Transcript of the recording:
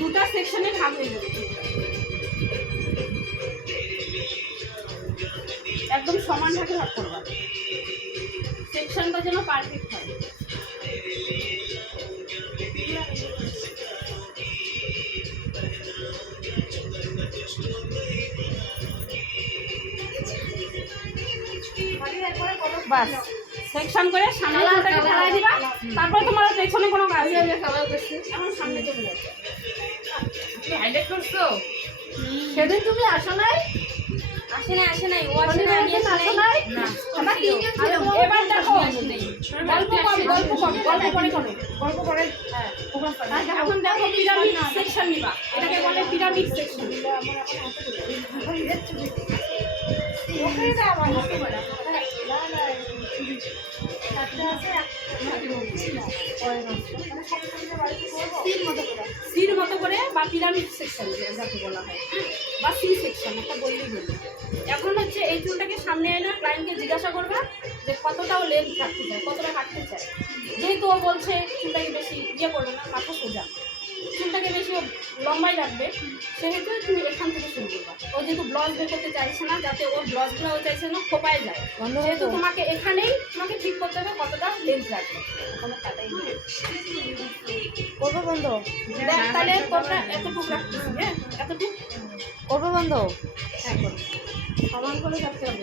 দুটা সেকশনে ভাগ হয়ে যাবে, একদম সমান ভাগে ভাগ করবা, সেকশনটা যেন পারফেক্ট হয়। বাস সেকশন করে সামনে চুলটাকে ফেলাই দিবা, তারপর তোমার পেছনে কোনো কাজ নেই, এখন সামনে চলে যাবে। তুমি হাইলাইট করছো? সেদিন তুমি আসো নাই? আসে নাই ও আসে নাই, আমি আসে নাই। না আমরা তিনজন ছিলাম। এবার দেখো গল্প করে করো, গল্প করে। হ্যাঁ এখন দেখো পিরামিড সেকশন নিবা, এটাকে বলে পিরামিড সেকশন। সির মতো করে বা পিরামিড সেকশন যাকে বলা হয়, বা সি সেকশন একটা বললেই বলি। এখন হচ্ছে এই চুলটাকে সামনে এনে ক্লায়েন্টকে জিজ্ঞাসা করবা যে কতটাও লেন্থ রাখতে চায়, কতটা কাটতে চায়। যেহেতু ও বলছে চুলটাকে বেশি ইয়ে করবে না, মাথা সোজা, চুলটাকে বেশি লম্বাই রাখবে, সেহেতু তুমি এখান থেকে শুরু করবা। ও যেহেতু ব্লাউজ বের করতে চাইছে না, যাতে ওর ব্লাউজগুলো ও চাইছে না খোপায় যায়, যেহেতু তোমাকে এখানেই তোমাকে ঠিক করতে হবে কতটা লেন্থ রাখবে। করবো বন্ধ, দেখ তাহলে তোমরা এতটুকু রাখতেছি, হ্যাঁ এতটুকু করবো বন্ধ। হ্যাঁ করো, সমান করে রাখতে হবে।